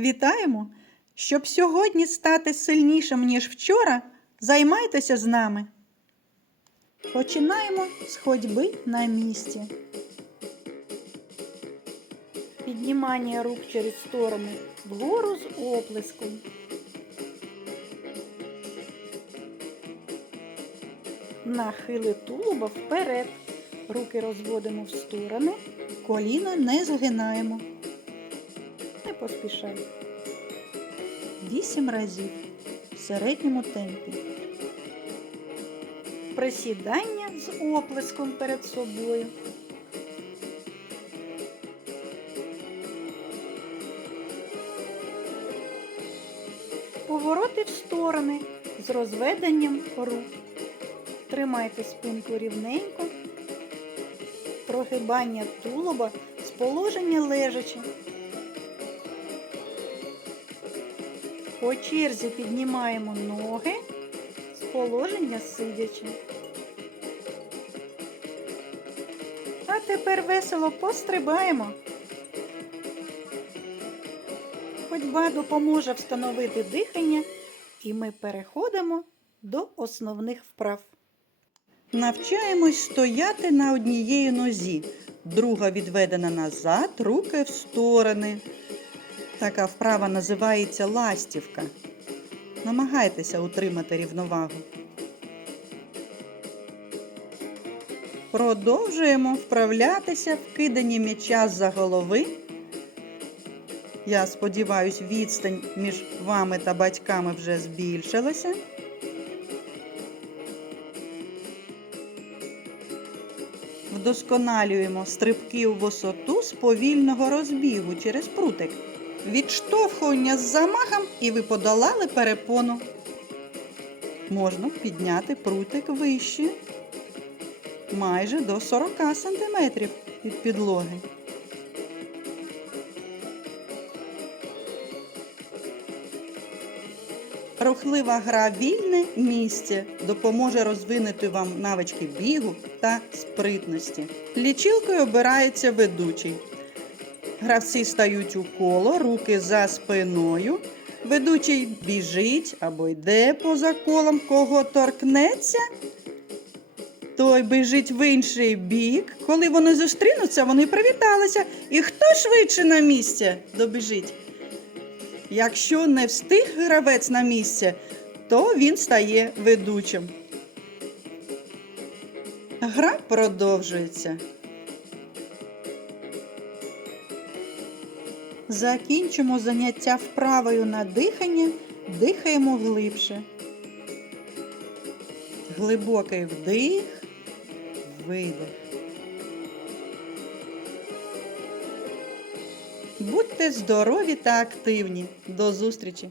Вітаємо! Щоб сьогодні стати сильнішим, ніж вчора, займайтеся з нами. Починаємо з ходьби на місці. Піднімання рук через сторони вгору з оплеском. Нахили тулуба вперед. Руки розводимо в сторони, коліна не згинаємо. Поспішай. Вісім разів в середньому темпі. Присідання з оплеском перед собою. Повороти в сторони з розведенням рук. Тримайте спинку рівненько. Прогибання тулуба з положення лежачи. По черзі піднімаємо ноги з положення сидячи. А тепер весело пострибаємо. Ходьба допоможе встановити дихання, і ми переходимо до основних вправ. Навчаємось стояти на однієї нозі. Друга відведена назад, руки в сторони. Така вправа називається ластівка. Намагайтеся утримати рівновагу. Продовжуємо вправлятися в киданні м'яча за голови. Я сподіваюся, відстань між вами та батьками вже збільшилася. Вдосконалюємо стрибки у висоту з повільного розбігу через прутик. Відштовхування з замахом і ви подолали перепону. Можна підняти прутик вище, майже до 40 см від підлоги. Рухлива гра вільне місце допоможе розвинути вам навички бігу та спритності. Лічилкою обирається ведучий. Гравці стають у коло, руки за спиною. Ведучий біжить або йде поза колом, кого торкнеться. Той біжить в інший бік. Коли вони зустрінуться, вони привіталися. І хто швидше на місце добіжить? Якщо не встиг гравець на місце, то він стає ведучим. Гра продовжується. Закінчимо заняття вправою на дихання, дихаємо глибше. Глибокий вдих, видих. Будьте здорові та активні. До зустрічі!